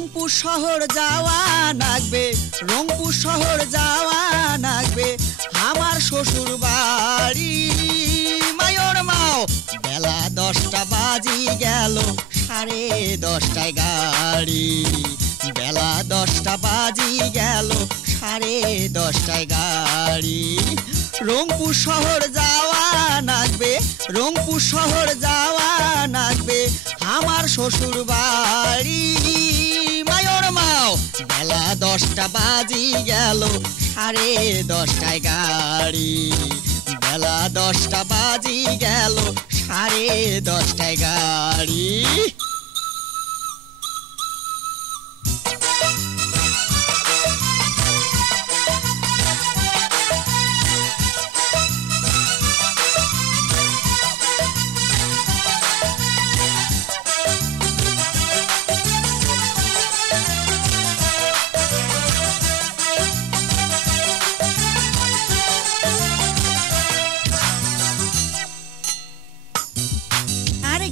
রংপুর শহর যাওয়া লাগবে, রংপুর শহর যাওয়া লাগবে আমার শ্বশুর বাড়ি। মায়োর মাও বেলা 10টা বাজি গেল, 10:30টায় গাড়ি। বেলা 10টা বাজি গেল, 10:30টায় গাড়ি। রংপুর শহর যাওয়া লাগবে, রংপুর শহর যাওয়া লাগবে আমার শ্বশুর বাড়ি। মায়োর মাও বেলা 10টা বাজি গেল, 10:30টায় গাড়ি। বেলা 10টা বাজি গেল, 10:30টায় গাড়ি।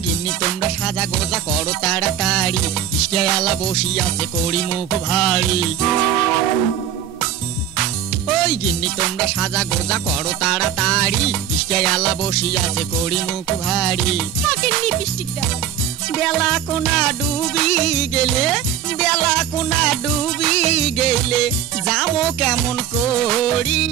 গিন্নি তোমরা সাজা গোজা করো তাড়াতাড়ি, ইশকেয়ালা বসি আছে করি মুখ ভারী। ওই গিন্নি তোমরা সাজা গোজা করো তাড়াতাড়ি, ইশকেয়ালা বসি আছে করি মুখ ভারী। বেলা কোনা ডুবি গেলে, বেলা কোনা ডুবি গেলে যাবো কেমন করি।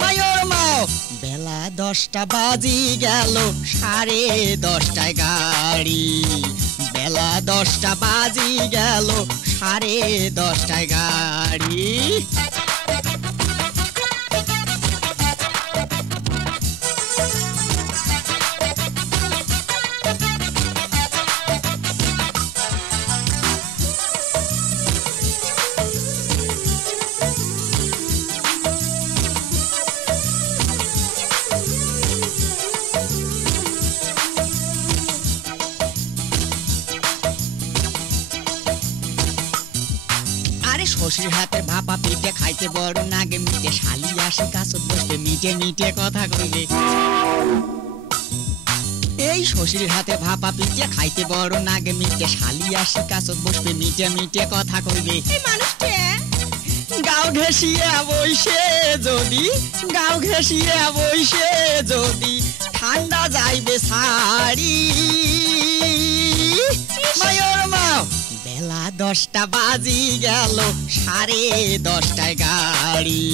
মায়োর মাও বেলা 10টা বাজি গেল, 10:30টায় গাড়ি। বেলা 10টা বাজি গেল, 10:30টায় গাড়ি। শ্বশুর হাতে ভাপা পিঠে খাইতে বড় নাগে মিটে, শালি আসে কাছত বসতে মিটে মিটে কথা কইবে। এই শ্বশুর হাতে ভাপা পিঠে খাইতে বড় নাগে মিটে, শালি আসে কাছত বসবে মিটে মিটে কথা কইবে। গাও ঘেঁষিয়ে বইসে যদি, গাও ঘেঁষিয়ে বইসে যদি ঠান্ডা যাইবে শাড়ি। মায়োর মাও বেলা 10টা বাজি গেল, 10:30টায় গাড়ি।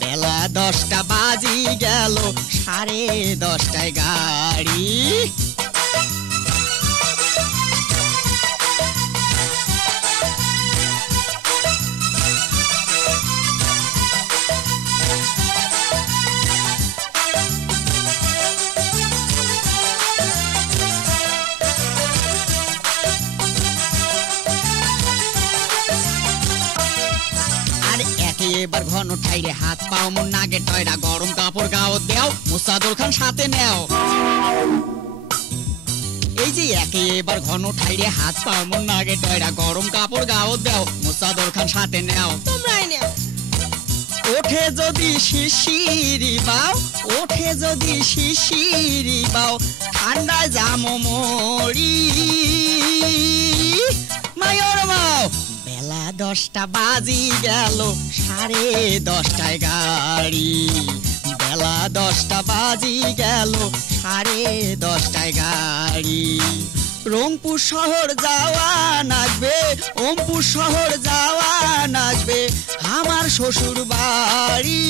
বেলা 10টা বাজি গেল, 10:30টায় গাড়ি। এবার ঘন ঠাইরে হাত পাও মন নাগে টয়রা, গরম কাপড় গাও দেও মুসাদুর খান সাথে নেও। এই যে একে এবার ঘন ঠাইরে হাত পাও মন নাগে টয়রা, গরম কাপড় গাও দেও মুসাদুর খান সাথে নেও। তোমরাই নেও। ওঠে যদি শিশিরি বাও, ওঠে যদি শিশিরি বাও ঠান্ডায় জামো মরি। মায়োর মাও বেলা 10টা বাজি গেল, 10:30টায় গাড়ি। বেলা 10টা বাজি গেল, 10:30টায় গাড়ি। রংপুর শহর যাওয়া লাগবে, ওমপুর শহর যাওয়া লাগবে আমার শ্বশুর বাড়ি।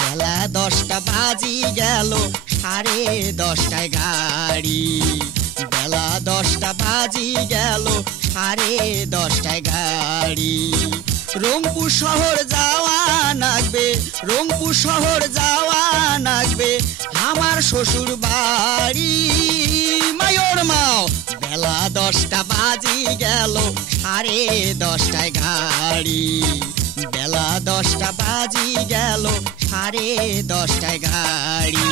বেলা 10টা বাজি গেল, 10:30টায় গাড়ি। বেলা 10টা বাজি গেল, 10:30টায় গাড়ি। রংপুর শহর যাওয়া লাগবে, রংপুর শহর যাওয়া লাগবে আমার শ্বশুর বাড়ি। মায়োর মাও বেলা 10টা বাজি গেল, 10:30টায় গাড়ি। বেলা 10টা বাজি গেল, 10:30টায় গাড়ি।